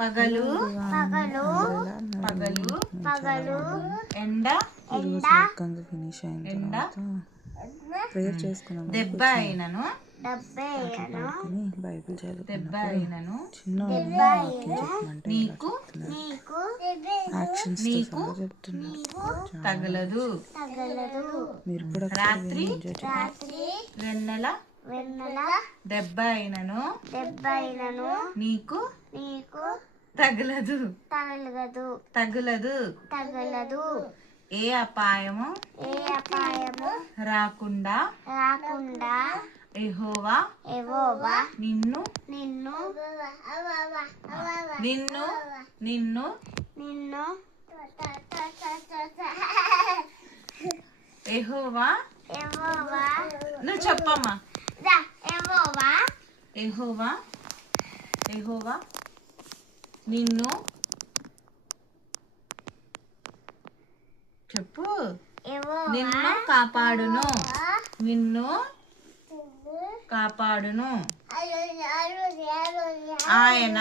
పగలు పగలు పగలు పగలు ఎండ ఎండ ఫినిష్ అయిన ఎండ తర్వాత ప్రేయర్ చేసుకున్నాం. దెబ్బ అయినను పడుకుని బైబిల్ దెబ్బ చదువుకున్నప్పుడు అయినను చిన్న వాక్యం చెప్పమంటే నీకు నీకు యాక్షన్స్ నీకు చెప్తున్నారు. తగలదు తగలదు. మీరు కూడా రాత్రి రాత్రి వెన్నెల వెన్నెల దెబ్బ అయినను దెబ్బ అయినను నీకు నీకు తగలదు తగలదు తగులదు తగలదు. ఏ అపాయము ఏ అపాయము రాకుండా రాకుండా యెహోవా యెహోవా నిన్ను నిన్ను నిన్ను నిన్ను నిన్ను యెహోవా యెహోవా నువ్వు చెప్పమ్మా. యెహోవా యెహోవా యెహోవా నిన్ను చెప్పు. నిన్ను కాపాడును నిన్ను కాపాడును ఆయన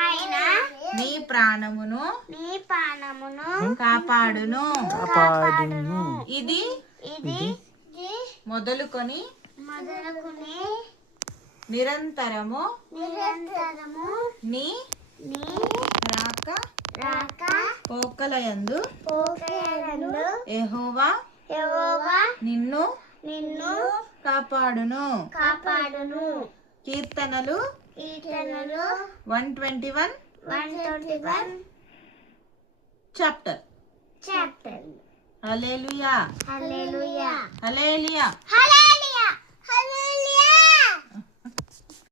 ఆయన నీ ప్రాణమును నీ ప్రాణమును కాపాడును. కాపాడును. ఇది ఇది మొదలుకొని మొదలుకుని నిరంతరము నిరంతరము నీ నీ రాక రాక పోకలయందు పోకలందు యెహోవా యెహోవా నిన్ను నిన్ను కాపాడును. కాపాడును. కీర్తనలు కీర్తనలు 121 121 చాప్టర్. చాప్టర్. హల్లెలూయా హల్లెలూయా హల్లెలూయా. హల్లెలూయా హల్లెలూయా.